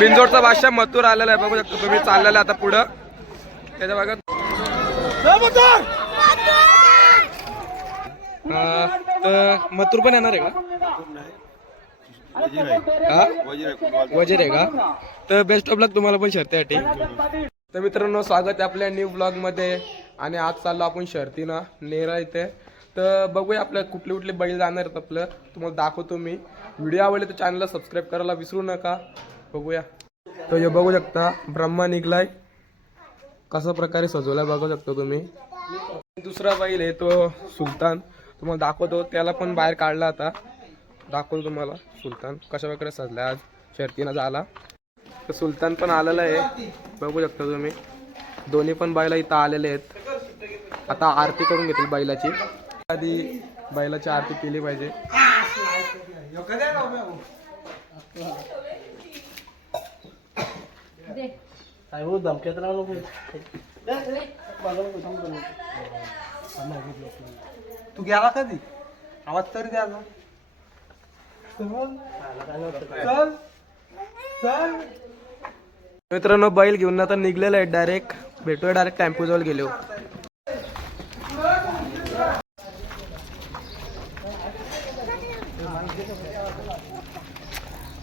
बिंजोडचा बादशाह मथुर आलेला आहे, बघू शकतो तुम्ही. चाललेला आता पुढं त्याच्या बघा. तर मथुर पण येणार आहे का? वजीर आहे का? तर बेस्ट ऑफ लक तुम्हाला पण शर्तीसाठी. तर मित्रांनो, स्वागत आहे आपल्या न्यू ब्लॉग मध्ये. आणि आज चाललो आपण शर्तीनं नेरा इथे. तर बघूया आपल्या कुठले कुठले बैल जाणार आहेत आपलं, तुम्हाला दाखवतो मी. व्हिडिओ आवडले तर चॅनलला सबस्क्राईब करायला विसरू नका. बघूया. तर हे बघू शकता ब्रह्मा निघलाय, कशा प्रकारे सजवलाय बघू शकता तुम्ही. दुसरा बैल आहे तो सुलतान, तुम्हाला दाखवतो. त्याला पण बाहेर काढला, आता दाखवतो तुम्हाला सुलतान कशा प्रकारे सजलाय आज शर्तीनं झाला. तर सुलतान पण आलेला आहे, बघू शकता तुम्ही. दोन्ही पण बैल इथं आलेले आहेत. आता आरती करून घेतील बैलाची. आधी बैलाची आरती केली पाहिजे. तू गेला कधी? आवाज तरी द्या. मित्रांनो, बैल घेऊन आता निघलेला आहे. डायरेक्ट भेटूया, डायरेक्ट टेम्पो जवळ गेलो.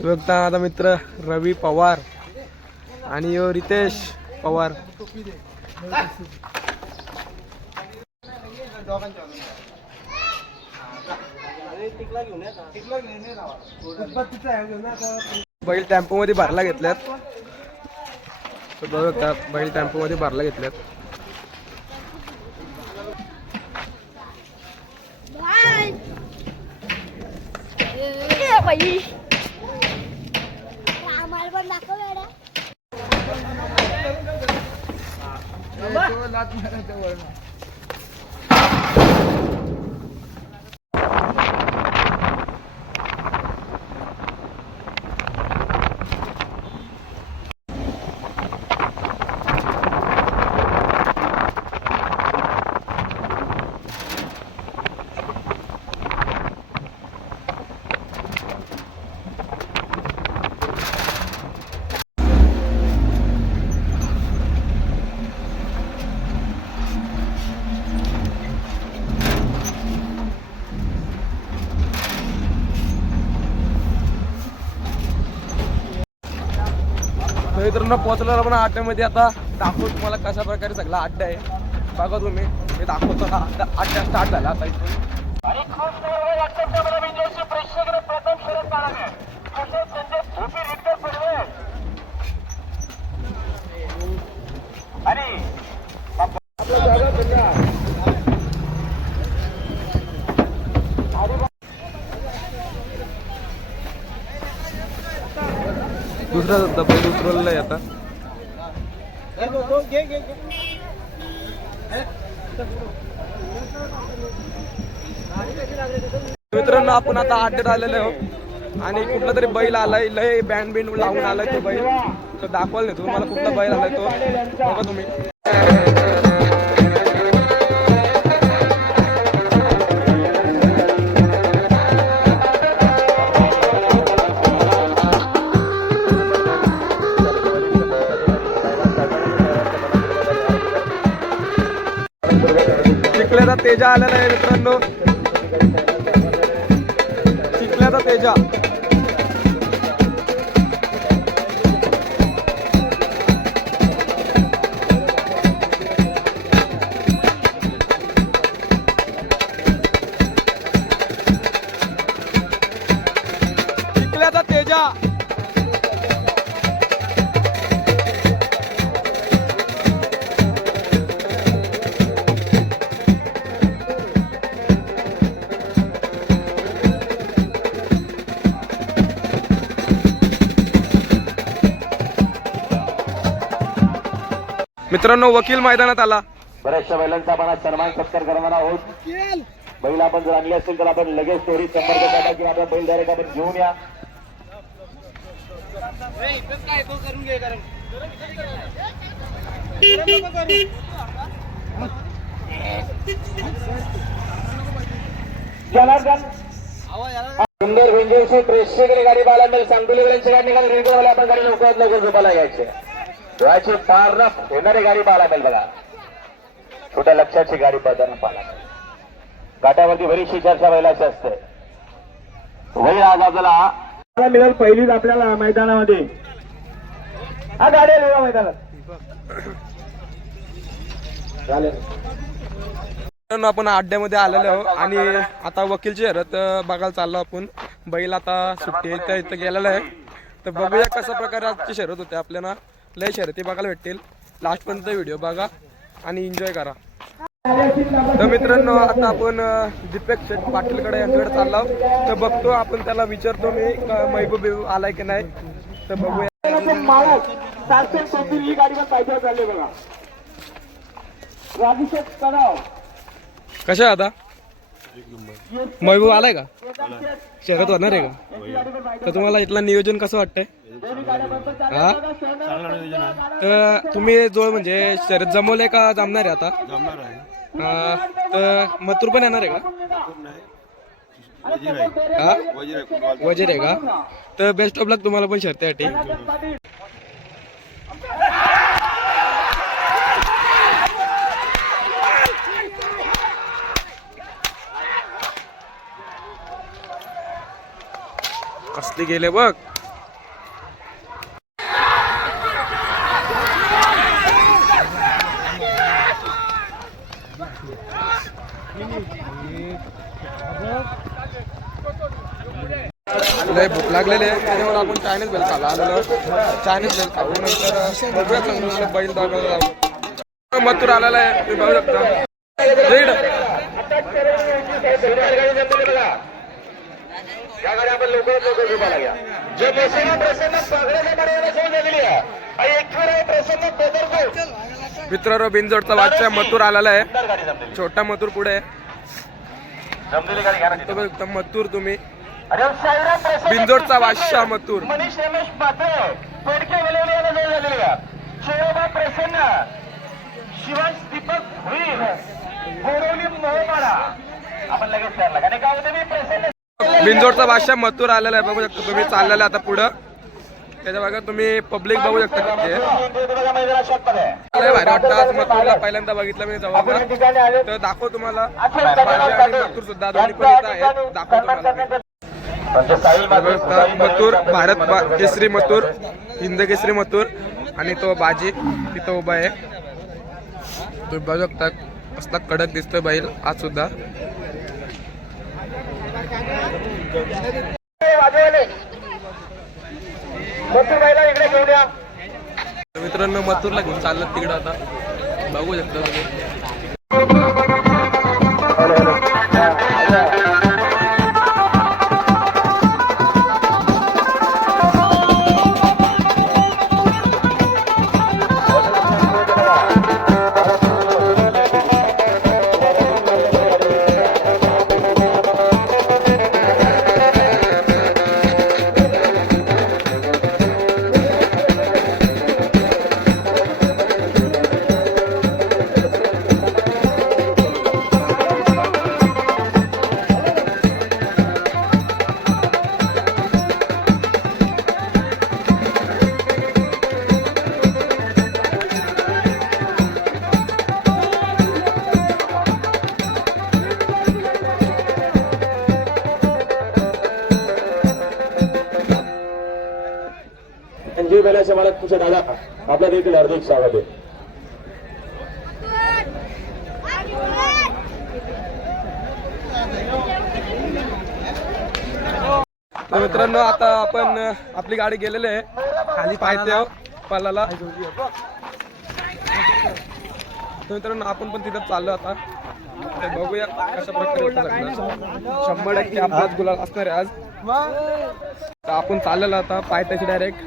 बघता आता मित्र रवी पवार आणि यो रितेश पवार. बैल टेम्पो मध्ये भरला घेतल्यात. बघा, बैल टेम्पो मध्ये भरला घेतल्यात. मित्रांनो, पोहोचलो आपण अड्ड्यामध्ये. आता दाखवतो तुम्हाला कशा प्रकारे सगळा अड्डा आहे. बघा तुम्ही, हे दाखवतो. अड्डा स्टार्ट झाला आता इथून. दुसरा बैल उतरवलेला आहे आता. मित्रांनो, आपण आता अड्ड्यात आलेलो आहोत आणि कुठला तरी बैल आलाय, लय बँड बिंड लावून आलाय तो बैल. तर दाखवाल नाही तुम्हाला कुठला बैल आलाय तो, बघा तुम्ही. चिखल्याचा तेजा आलेला आहे मित्रांनो, चिखल्याचा तेजा. चिखल्याचा तेजा. मित्रांनो, वकील मैदानात आला. बऱ्याचशा बैलांचा आपण सन्मान सत्कार करणार आहोत. बैल आपण जर आणली असेल तर आपण लगेच स्टोरी संपर्क करा किंवा आपल्या बैल डायरेक्ट आपण घेऊन या. जनार्दन सुंदर विंजोशी प्रेक्षकडे गाडी पाहायला मिळेल. सांगोलीवाल्यांची गाडी निघाली. रेल्वेवाले आपण गाडी लवकरात लवकर झोपायला घ्यायची. डोळ्याची फार न येणारी गाडी पाहायला मिळेल बघा. छोट्या लक्षाची गाडी पडताना पाहायला मिळेल. घाटावरती बरीचशी चर्चा व्हायलाच असते. वैर आज आपल्याला मिळेल पहिलीच आपल्याला मैदानामध्ये. हा गाडी आली बघा मैदानात. मित्रांनो, आपण अड्ड्यामध्ये आलेलो आहोत आणि आता वकीलची शर्यत बघायला चाललो आपण. बैल आता सुट्टी इथं गेलेला आहे. तर बघूया कशा प्रकारे आजची शर्यत होते. आपल्याला लय शर्यती बघायला भेटतील. लास्टपर्यंत व्हिडिओ बघा आणि एन्जॉय करा. तर मित्रांनो, आता आपण दीपक शेठ पाटीलकडे यांच्याकडे चाललो. तर बघतो आपण, त्याला विचारतो मी महबूब आलाय की नाही. तर बघूया. ही गाडी पण पाहिजे चालले बघा. राजेश कडाव कशा आता महबूब आलाय का? शर्यत होणार आहे का? तर तुम्हाला इथलं नियोजन कसं वाटतंय? हा, तर तुम्ही जो म्हणजे शर्यत जमवलंय का जमणार आहे आता? तर मथुर पण येणार आहे का? हा, वजीर आहे का? तर बेस्ट ऑफ लक तुम्हाला पण शर्यतीसाठी. कसली गेले बघ. लय भूक लागलेली आहे, त्याच्यामुळे आपण चायनीज बेल खायला आलेलो. चायनीज बेल खाऊ नंतर बघूया चांगलं बैल दाखवला. मथुर आलेला आहे, तुम्ही बघू शकता. या गाडी आपण लवकरात लवकर झोपायला घ्या. जे प्रसन्न पागड्याच्या गाडीला सोय झालेली आहे. आणि एक प्रसन्न बेदरको मित्रांनो, बिनजोडचा बादशाह मथुर आलेला आहे. छोटा मथुर पुढे आहे. जमलेली गाडी घ्या ना. बघता मथुर तुम्ही. बिनजोडचा बिनजोडचा बादशाह मथुर. मनीष रमेश पात्र पेडके वेलवले याला सोय झालेली आहे. शोभा प्रसन्न शिवांश दीपक भुईर बोरवली मोहमाडा. आपण लगेच करला आणि काय होते मी प्रसन्न बिनजोडचा बादशाह मथुर आलेला आहे. बघू शकता तुम्ही. चाललेला आता पुढं. त्याच्या बघा तुम्ही पब्लिक बघू शकता किती आहे. लय भारी वाटतं. आज मथुरला पहिल्यांदा बघितलं मी जवळ. तर दाखव तुम्हाला. बादशाह आणि मथुर सुद्धा दोन्ही पण इथं आहेत. दाखव तुम्हाला. मथुर भारत केसरी मथुर, हिंद केसरी मथुर आणि तो बाजी तिथं उभा आहे. तुम्ही बघू शकता असला कडक दिसतोय बैल आज सुद्धा. मित्रांनो, मथुरला घेऊन चाललं तिकडं. आता बघू शकता तुम्ही. संजीव बैलाचे मालक तुझे दादा आपल्या देखील हार्दिक स्वागत आहे. तर मित्रांनो, आता आपण आपली गाडी गेलेली आहे खाली पायथ्यावर पालाला. तर मित्रांनो, आपण पण तिथं चाललो आता. तर बघूया कशा प्रकारे होतं लग्न. 100% आपलाच गुलाल असणार आहे आज. तर आपण चाललेलो आता पायथ्याची डायरेक्ट.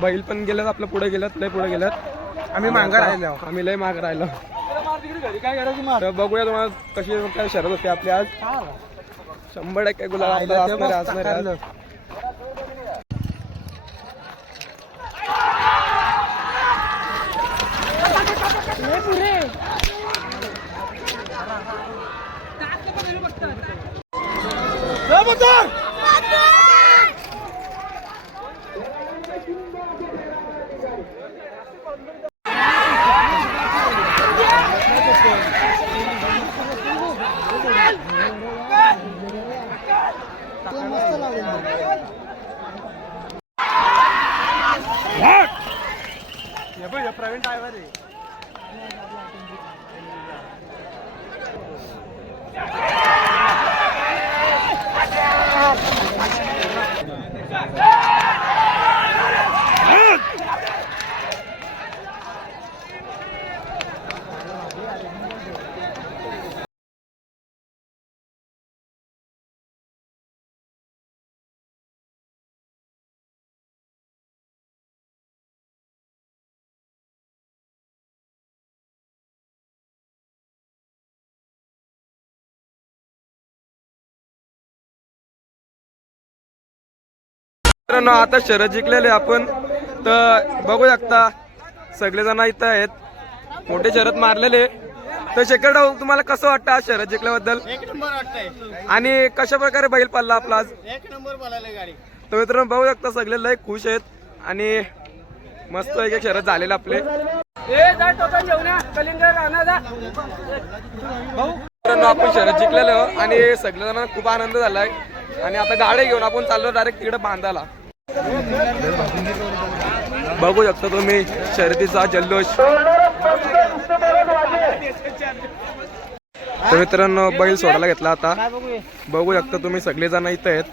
बैल पण गेल्यात आपल्या पुढे गेल्यात, लय पुढे गेल्यात. आम्ही मागं राहिलो. आम्ही लय मागं राहिलो. तर बघूया तुम्हाला कशी काय शरद होते आपली आज. 100% गुलाल आपला असणार आहे. प्रवीण ड्रायव्हर आहे. मित्रांनो आता शरद जिंकलेले आपण तर बघू शकता सगळेजण इथं आहेत. मोठे शरद मारलेले. तर शेखर राव तुम्हाला कसं वाटतं आज शरद जिंकल्याबद्दल? एक नंबर वाटतंय. आणि कशा प्रकारे बैल पडला आपला आज? एक नंबर बोलायला गाडी. तर मित्रांनो बघू शकता सगळे लय खुश आहेत आणि मस्त एक शरद झालेले आपले. मित्रांनो आपण शरद जिंकलेलो आणि सगळेजण खूप आनंद झालाय आणि आता गाडी घेऊन आपण चाललो डायरेक्ट तिकडे बांधायला. बघू शकता तुम्ही शर्यतीचा जल्लोष. तर मित्रांनो बैल सोडायला घेतला आता. बघू शकता तुम्ही सगळेजण इथं आहेत.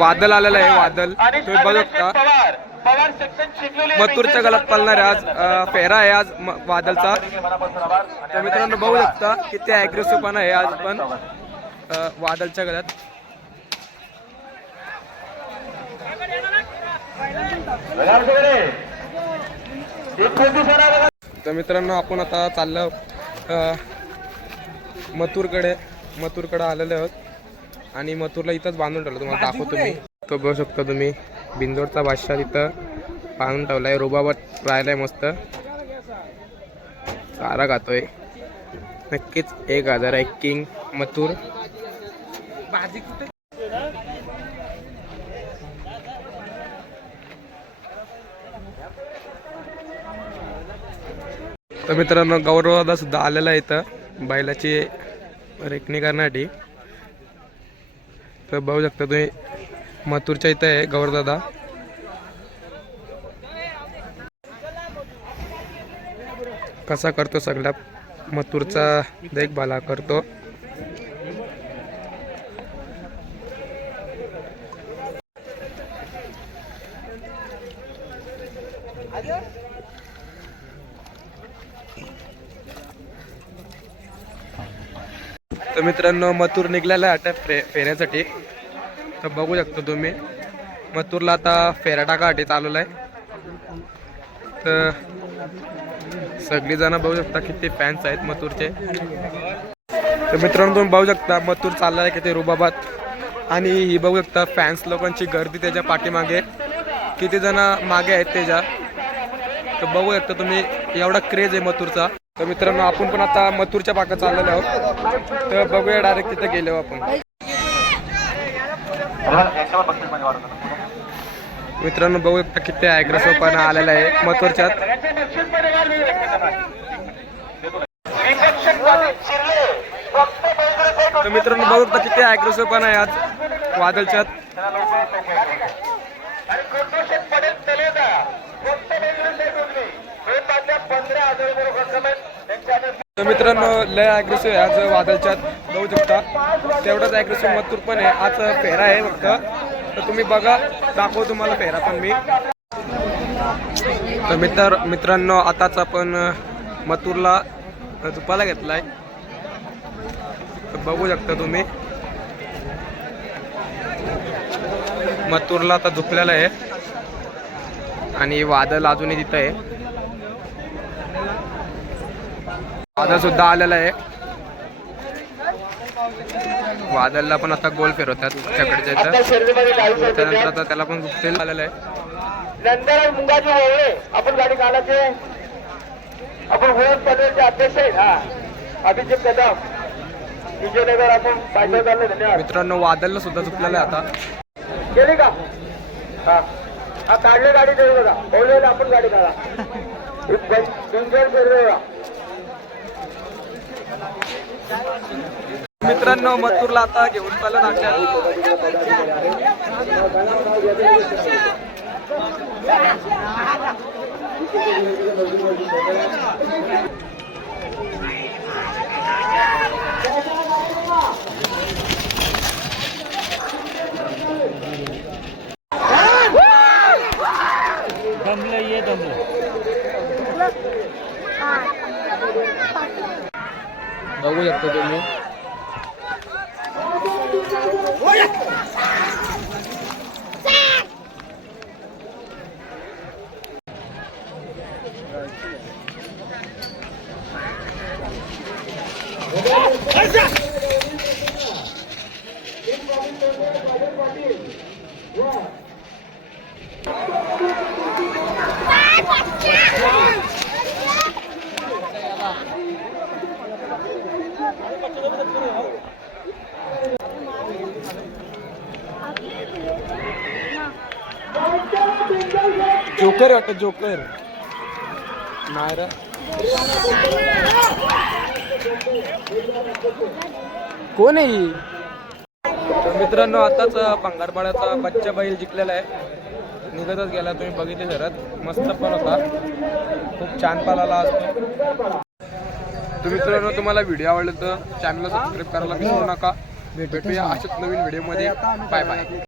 वादल आलेलं आहे. वादल तुम्ही बघू शकता मथुरच्या गलात पळणार आहे आज. फेरा आहे आज वादलचा. तर मित्रांनो बघू शकता किती अग्रेसिव्ह पण आहे आज पण वादलच्या गलात. तर मित्रांनो आपण आता चाललो मथुरकडे आलेले आहोत आणि मथुरला इथंच बांधून ठेवलं. तुम्हाला दाखवतो मी. तो बघू शकता तुम्ही बिंदोडचा बादशाह तिथं बांधून ठेवलाय. रोबावत राहिलाय मस्त चारा खातोय. नक्कीच 1000 आहे किंग मथुर. तर मित्रांनो गौरवदा सुद्धा आलेला आहे इथं बैलाची रेखणी करण्यासाठी. तर बघू शकता तुम्ही मथुरच्या इथं आहे गौरदादा. कसा करतो सगळा मथुरचा देखभाल करतो. तर मित्रांनो मथुर निघलेला आहे आता फेऱ्यासाठी. तर बघू शकतो तुम्ही मथुरला आता फेऱ्या टाकासाठी चालवला आहे. तर सगळीजण बघू शकता किती फॅन्स आहेत मथुरचे. तर मित्रांनो तुम्ही बघू शकता मथुर चालला आहे किती रुबाबात. आणि ही बघू शकता फॅन्स लोकांची गर्दी त्याच्या पाठीमागे किती जण मागे आहेत त्याच्या. तर बघू शकता तुम्ही एवढा क्रेज आहे मथुरचा. तर मित्रांनो आपण पण आता मथुरच्या पाकात चाललेलो आहोत. तर बघूया डायरेक्ट तिथे गेलो आपण. मित्रांनो बघू शकता किती ॲग्रेसिव्हपणा आलेला आहे मथुरच्यात. तर मित्रांनो बघू शकता किती ॲग्रेसिव्हपणा आहे आज वादळच्यात. तर मित्रांनो लय ॲग्रेसिव्ह आहे आज वादळच्यात बघू शकता. तेवढाच ॲग्रेसिव्ह मथुर पण आहे. आज फेरा आहे फक्त. तर तुम्ही बघा दाखव तुम्हाला फेरा पण मी. तर मित्रांनो आताच आपण मथुरला झोपायला घेतलाय. तर बघू शकता तुम्ही मथुरला आता झोपलेला आहे आणि वादळ अजूनही तिथं आहे. वादळ सुद्धा आलेला आहे. वादळला पण आता गोल फिरवतात त्याकडच्या इथं. त्यानंतर आता त्याला पण गुप्तेल आलेलं आहे. नंतर मुंगाची ओळळे आपण गाडी काढायचे. आपण ओळख पद्धतीचे अध्यक्ष आहेत. हा अभिजित कदम विजयनगर आपण पाहिजे झाले. धन्यवाद. मित्रांनो वादळला सुद्धा झोपलेलं आहे आता. गेली का हा काढले गाडी तरी बघा. ओळलेलं आपण गाडी काढा. मित्रांनो मथुरला आता घेऊन चालत आमच्या. बघू शकता तुम्ही जोकर वाटत. जोकर नाही रे. कोण आहे? तर मित्रांनो आताच पंगारपाड्याचा बच्चा बैल जिंकलेला आहे. निघतच गेला तुम्ही बघितले घरात. मस्त पण होता. खूप छान पालाला असतो. तर मित्रांनो तुम्हाला व्हिडिओ आवडला तर चॅनलला सबस्क्राईब करायला विसरू नका. भेटूया अशाच नवीन व्हिडिओमध्ये. Bye bye.